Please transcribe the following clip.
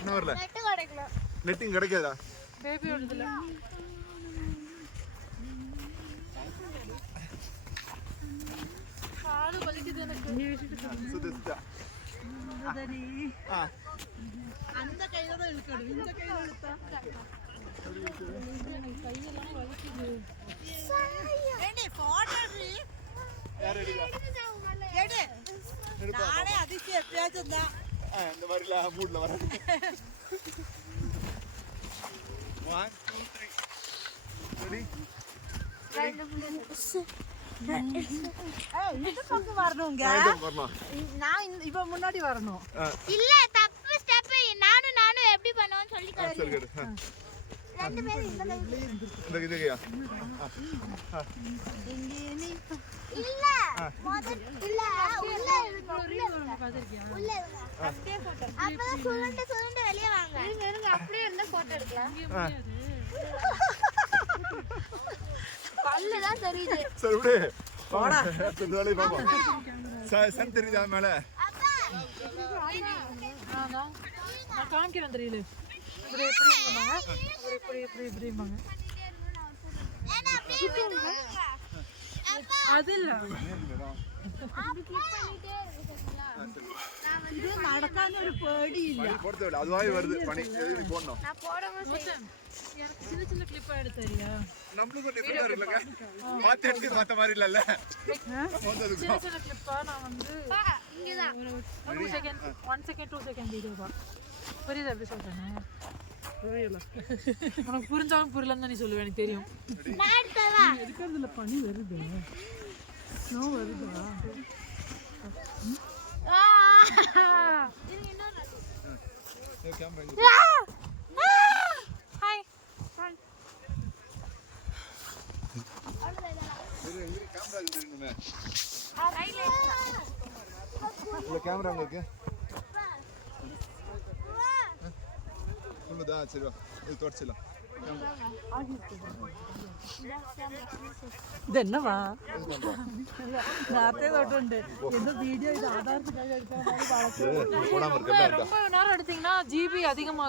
என்ன வரல நெட்டிங் கிடைக்காதா பேபி வருதுல காது வலிக்குது எனக்கு சுத்தா அந்த கையில தான் இழுக்கணும் இந்த கையில இழுத்தா கையெல்லாம் வலிக்குது ஏண்டி போட்டோ யார் எடு நானே அதிர்ச்சி எப்பயாச்சும் தான் இந்த மாதிரிலாம் மூட்ல வர 1 2 3 இது பக்கம் வரணுங்க நான் இப்ப முன்னாடி வரணும் இல்ல தப்பு ஸ்டெப் நானும் எப்படி பண்ணுவேன்னு சொல்லி தரேன் ரெண்டு பேரும் இந்த இதுயா இல்ல இல்ல உள்ள அப்படியே போட்டோ அப்பதான் சுருண்டு வெளிய வாங்க இருங்க அப்படியே இருந்தா போட்டோ எடுக்கலாம் பல்ல தான் தெரியுது சரி விடு போடா இந்த பாப்பா சன் தெரியுதா மேல அப்பா நான் காமிக்கிறேன் தெரியல இப்படி எப்படி இப்படிமாங்க ஏன்னா அப்படியே விடுங்க அப்பா அது இல்ல இது நடக்காத ஒரு பேடி இல்ல போடுறது அதுவாவே வருது பனி எதுக்கு போடணும் நான் போடவும் எனக்கு சின்ன சின்ன கிளிப்பா எடுத்தறியா நம்மளுக்கு டிஃபரெண்டா இருக்குங்க மாத்தி எடுத்து மாத்த மாதிரி இல்லல்ல சின்ன சின்ன கிளிப்பா நான் வந்து இங்க தான் 2 செகண்ட் 1 செகண்ட் 2 செகண்ட் வீடியோ பா புரியுதா எப்படி சொல்றேன் புரியல உனக்கு புரிஞ்சாலும் புரியலன்னு தான் நீ சொல்லுவே எனக்கு தெரியும் நான் எடுத்தவா இருக்கிறதுல பனி வருது நோ வருதா இருங்க இன்னொரு கேமரா இங்க ஹாய் இங்க கேமரா இங்க இருக்குமே ரைட்ல இந்த கேமரா அங்க இருக்கு உள்ளதா சரி வா இது தொடச்சிடலாம் ഇത് എന്നവാ നേരത്തെ തൊട്ടുണ്ട് എന്തോ വീഡിയോ ഇത് ആധാരത്തിനായി എടുക്കാൻ போடாம இருக்கல ரொம்ப நேரம் எடுத்தீங்கன்னா ஜிபி அதிகமாக